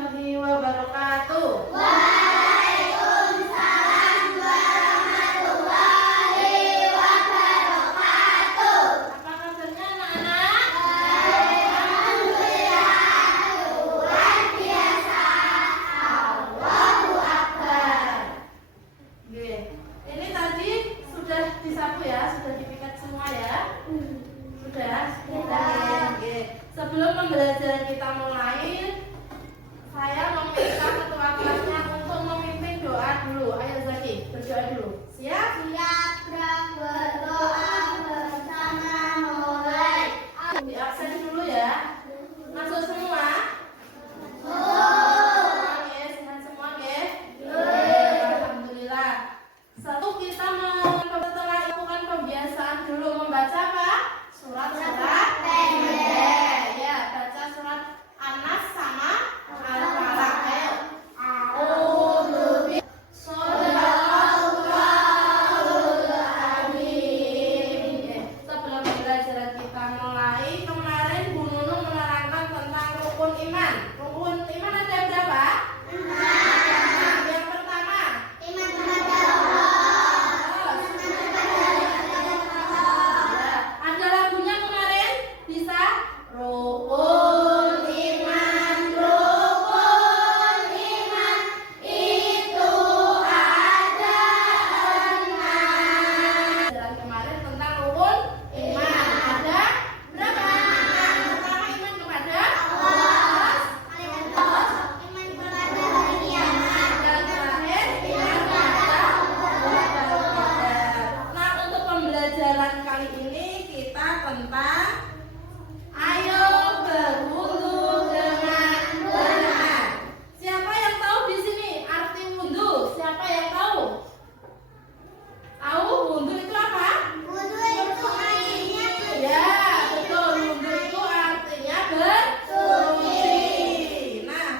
warahmatullahi wabarakatuh. Waalaikumsalam warahmatullahi wabarakatuh. Apa kabarnya anak-anak? Alhamdulillah, luar biasa. Allahu Akbar. Oke. Ini tadi sudah disapu ya, sudah dipikat semua ya. Sudah. Oke. Sebelum pembelajaran kita mulai, saya meminta ketua kelasnya untuk memimpin doa dulu. Ayo Zaki, berdoa dulu. Siap? Siap, berdoa bersama mulai. Di absen dulu ya. Masuk semua? Oke, sehat semua oke? Alhamdulillah. Satu kita setelah lakukan pembiasaan dulu membaca apa? Surat-surat pendek. Ya, baca surat An-Nas sama Al-Falaq. Ayo. A'udzu Shadaqallahul Azim. Sebelum pembelajaran kita mulai, kemarin Bu Nunung menerangkan tentang rukun iman. Rukun iman ada berapa? 6. Yang pertama, Iman kepada Allah. ada lagunya kemarin, bisa? Rukun iman, Rukun iman itu ada 6. Pembelajaran kemarin tentang rukun iman ada berapa? Pertama iman kepada Allah. Iman kepada hari kiamat. dan terakhir iman kepada Allah. Nah, untuk pembelajaran kali ini kita tentang ayo berwudu dengan benar. Siapa yang tahu di sini arti wudu? Siapa yang tahu? Tahu wudu itu apa? Wudu itu artinya Ya, betul. Wudu itu artinya bersuci. Nah,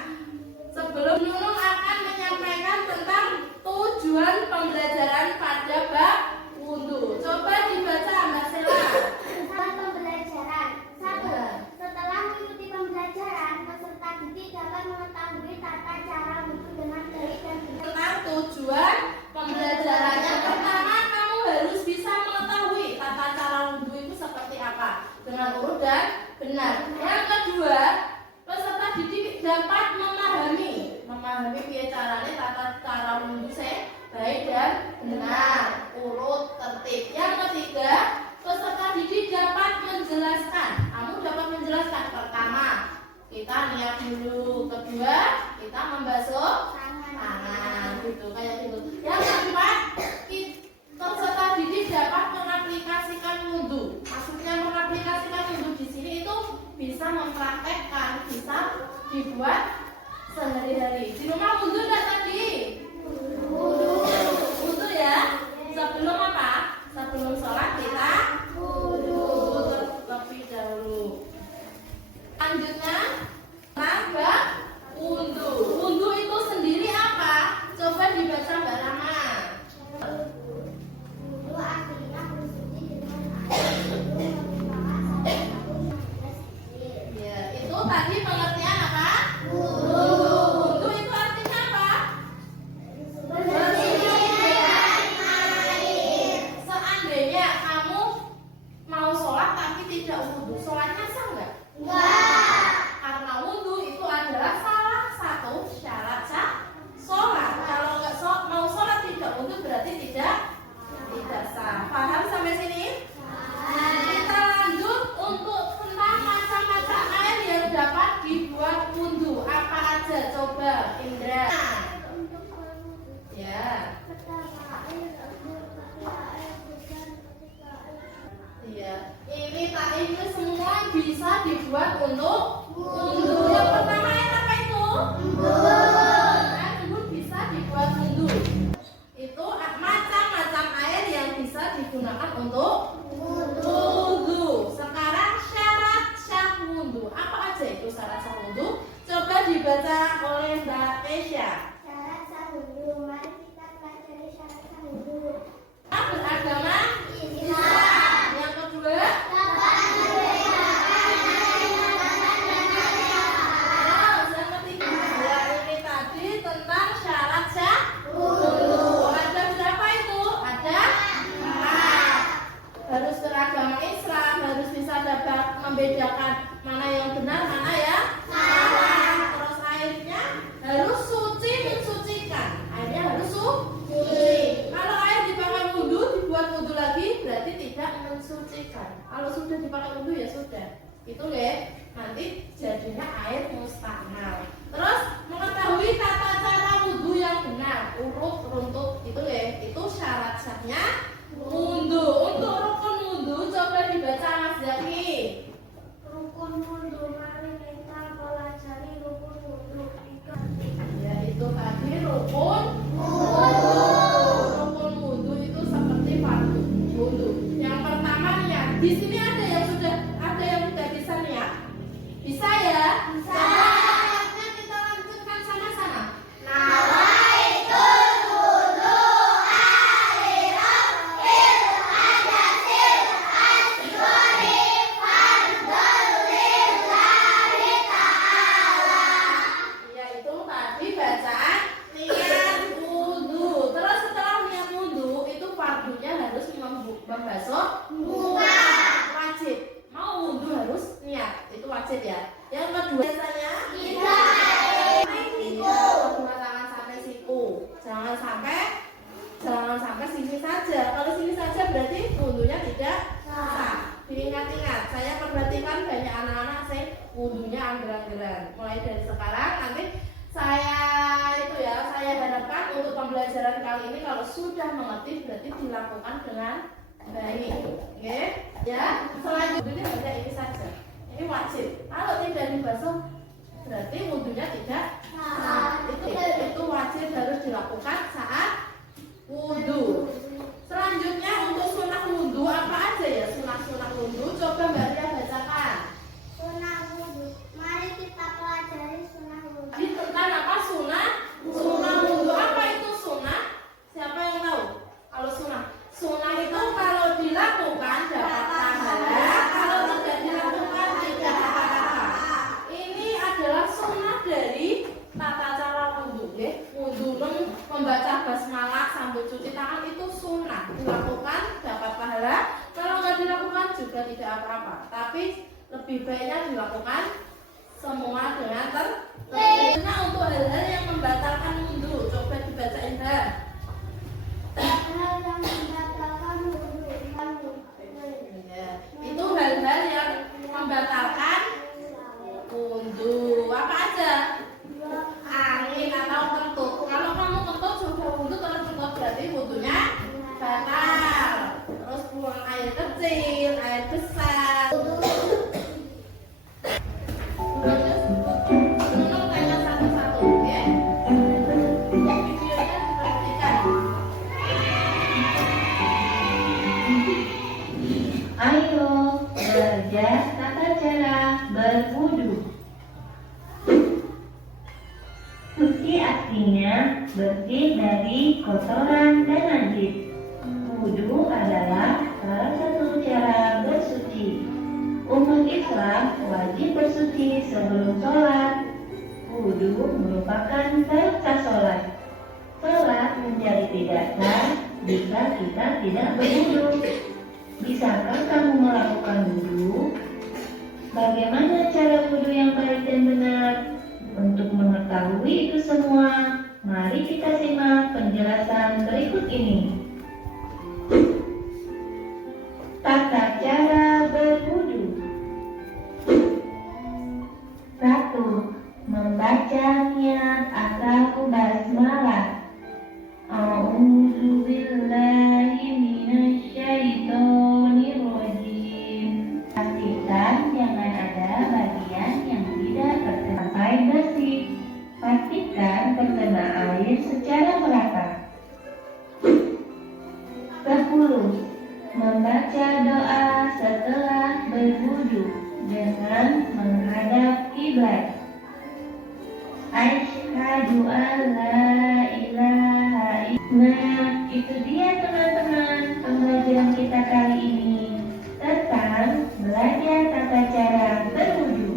sebelum Nunung akan menyampaikan tentang tujuan pembelajaran pada bab wudu. Coba dibaca Mbak Sela. Setelah pembelajaran. 1. Setelah mengikuti pembelajaran, peserta didik dapat mengetahui tata cara wudu dengan baik dan benar. Tentang tujuan pembelajarannya. Pertama, kamu harus bisa mengetahui tata cara wudhu itu seperti apa dengan urut dan benar. Yang kedua, peserta didik dapat memahami piye caranya tata cara wudhu baik dan benar, urut, tertib. Yang ketiga, peserta didik dapat menjelaskan. Kamu dapat menjelaskan. Pertama, kita niat dulu. Kedua, kita membasuh tangan gitu kayak gitu. Yang keempat, peserta didik dapat mengaplikasikan wudhu. Maksudnya mengaplikasikan wudhu di sini itu bisa mempraktekkan, bisa dibuat sehari-hari. Di rumah wudhu enggak tadi? Wudhu ya. Sebelum apa? Sebelum sholat kita wudhu terlebih dahulu. Selanjutnya bab wudhu. Wudhu itu sendiri apa? Coba dibaca Mbak Rama. Wudu artinya bersuci dengan air. Ya, itu tadi pengertian apa? Wudhu. Wudhu itu artinya apa? Bersuci dengan air. Seandainya kamu mau sholat tapi tidak wudhu, sholatnya sah nggak? Enggak. Karena wudhu itu adalah salah satu syarat sah sholat. Kalau nggak mau sholat tidak wudhu berarti tidak sah. Paham sampai sini? Kita lanjut untuk tentang macam-macam air yang dapat dibuat wudhu. Apa aja? Coba Indra. Ya. Pertama, air rebus, kedua air hujan, ketiga air Iya, ini semua bisa dibuat untuk wudhu. Yang pertama air apa itu? Air embun bisa dibuat wudhu. Itu macam-macam air yang bisa digunakan untuk wudhu. Sekarang syarat sah wudhu. Apa aja itu syarat sah wudhu? Coba dibaca oleh Mbak Esya. syarat sah wudu. Mari kita pelajari syarat sah wudu. Beragama. Yang kedua, Dapat yang ketiga, Itu ya, nanti jadinya air mustamal. Terus mengetahui tata cara wudhu yang benar, urut runtut itu ya, itu syarat sahnya wudhu. Untuk rukun wudhu coba dibaca Mas Zaki. Rukun wudhu, mari kita pelajari rukun wudhu. Ya itu tadi rukun wudhu. Rukun wudhu itu seperti fardu wudhu. Yang pertama niat. Di sini ada yang sudah bisa niat. Bisa ya? Bisa. Niatnya kita lanjutkan sama-sama. Nawaitul wudu'a lirabbil hadasil asghari fardhul lillahi ta'ala. Ya itu tadi bacaan niat wudhu. Terus setelah niat wudhu itu fardunya harus membasuh muka. Wajib. Mau wudhu harus niat. Itu wajib ya. Yang kedua biasanya kita siku. Kedua tangan sampai siku. Jangan sampai sini saja. Kalau sini saja berarti wudhunya tidak sah. Diingat-ingat, saya perhatikan banyak anak-anak saya wudhunya angger-anggeran. Mulai dari sekarang nanti saya harapkan untuk pembelajaran kali ini kalau sudah mengerti berarti dilakukan dengan baik. Oke? Ya. Selanjutnya hanya ini saja. Ini wajib. Kalau tidak dibasuh berarti wudhunya tidak sah. Itu wajib harus dilakukan saat wudhu. Selanjutnya untuk sunah wudhu apa aja ya? Sunah wudhu coba Mbak Ria bacakan. Sunah wudhu, mari kita pelajari sunah wudhu. Tadi tentang apa sunah? Sunah wudhu apa itu sunah? Siapa yang tahu? Kalau sunah itu kalau dilakukan dapat pahala, kalau tidak dilakukan tidak dapat apa. Ini adalah sunah dari tata cara wudhu. Wudhu membaca basmalah sambil cuci tangan itu sunah. Dilakukan dapat pahala, kalau nggak dilakukan juga tidak apa-apa. Tapi lebih baiknya dilakukan semua dengan tertib. Nah, untuk hal-hal yang membatalkan wudhu, coba dibacain Mbak. Hal yang membatalkan wudhu. Ya, itu hal-hal yang membatalkan wudhu. Apa aja? Angin atau kentut. Kalau kamu kentut sudah wudhu terus kentut berarti wudhunya batal. Terus buang air kecil, air besar. Nunung tanya satu-satu, ya. Videonya diperhatikan. Ayo belajar tata cara berwudu. Suci artinya bersih dari kotoran dan najis. Wudu adalah salah satu cara bersuci. Umat Islam wajib bersuci sebelum sholat. Wudu merupakan syarat sah sholat. Sholat menjadi tidak sah jika kita tidak berwudu. Bisakah kamu melakukan wudu? Bagaimana cara wudu yang baik dan benar? Untuk mengetahui itu semua, mari kita simak penjelasan berikut ini. Tata cara berwudu. 1. Membaca niat atau basmalah. A'udzu billahi minasyaitonir rajim. Pastikan jangan ada bagian yang tidak tersampai bersih. Pastikan terkena air secara merata. 10. Membaca doa setelah berwudu dengan menghadap kiblat. Asyhadu an la ilaha illallah. Nah, itu dia teman-teman pembelajaran kita kali ini tentang belajar tata cara berwudu.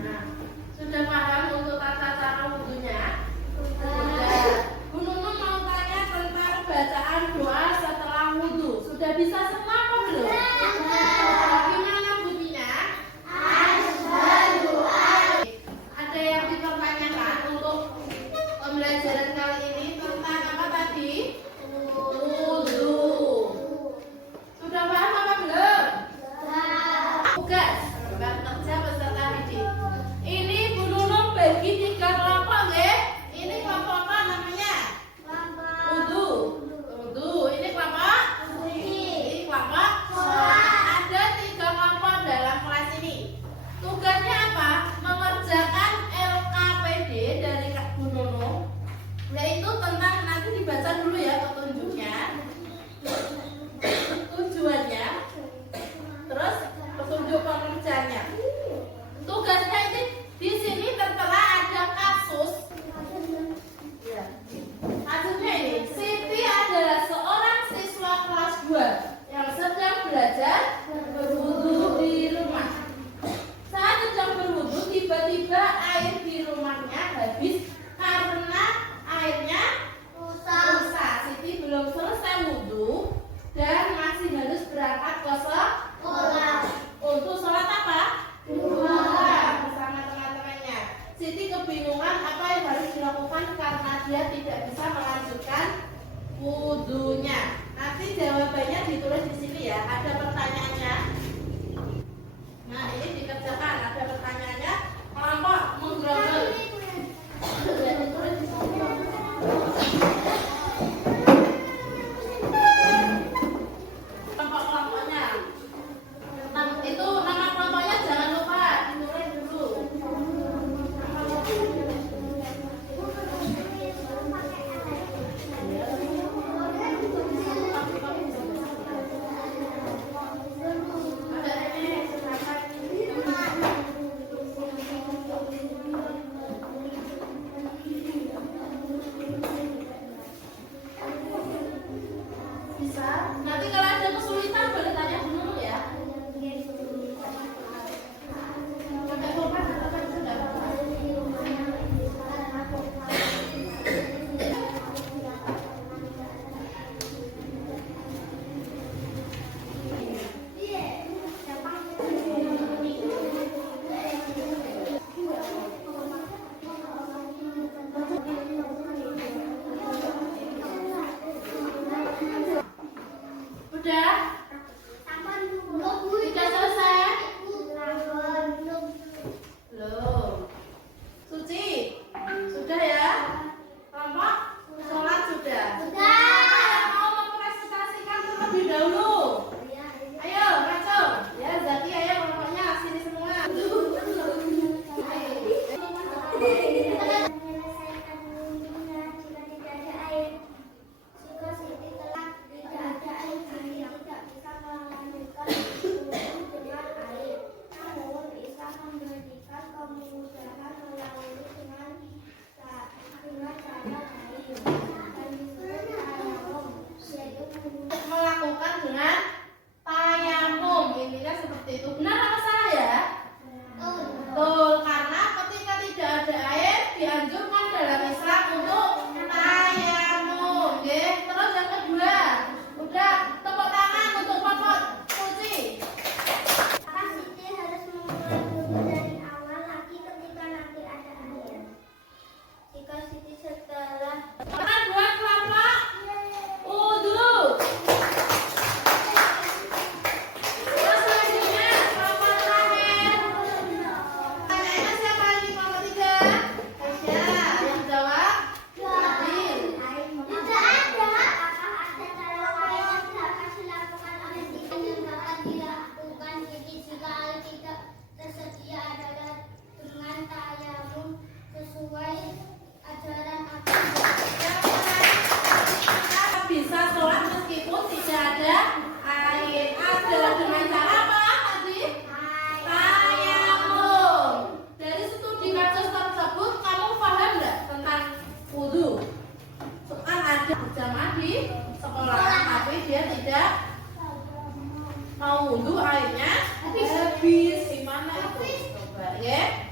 Nah, sudah paham untuk tata cara wudhunya? Sudah. Bu Nunung mau tanya tentang bacaan doa setelah wudhu. Sudah bisa semua apa belum? Gimana bunyinya? Asyhadu an. Ada yang dipertanyakan untuk pembelajaran kali ini tentang apa tadi? Wudhu. memudahkan melalui dengan cara lain. Dan disebut tayamum, yaitu Melakukan dengan tayamum, intinya seperti itu. Benar apa salah ya? Betul, karena ketika tidak ada air dianjurkan dalam Islam untuk tayamum. Oke, terus yang kedua, udah tepuk tangan untuk Popot Suci. Maka Siti harus memulai wudhu dari awal lagi ketika nanti ada air. Jika Siti setelah Tangan buat kelompok wudu. Terus selanjutnya kelompok terakhir. Pertanyaannya siapa lagi kelompok tiga? Aisyah yang jawab. Adil. tidak ada, apakah ada cara lain yang dapat dilakukan oleh Siti yang dapat dilakukan Siti jika air tidak tersedia adalah dengan tayamum sesuai ajaran agama. Kita bisa sholat meskipun tidak ada air. Adalah dengan cara apa tadi? Tayamum. Dari studi kasus tersebut kamu paham nggak tentang wudhu? Kan ada jamaah di sekolah, tapi dia tidak mau wudhu, airnya habis. Gimana itu? Coba ya.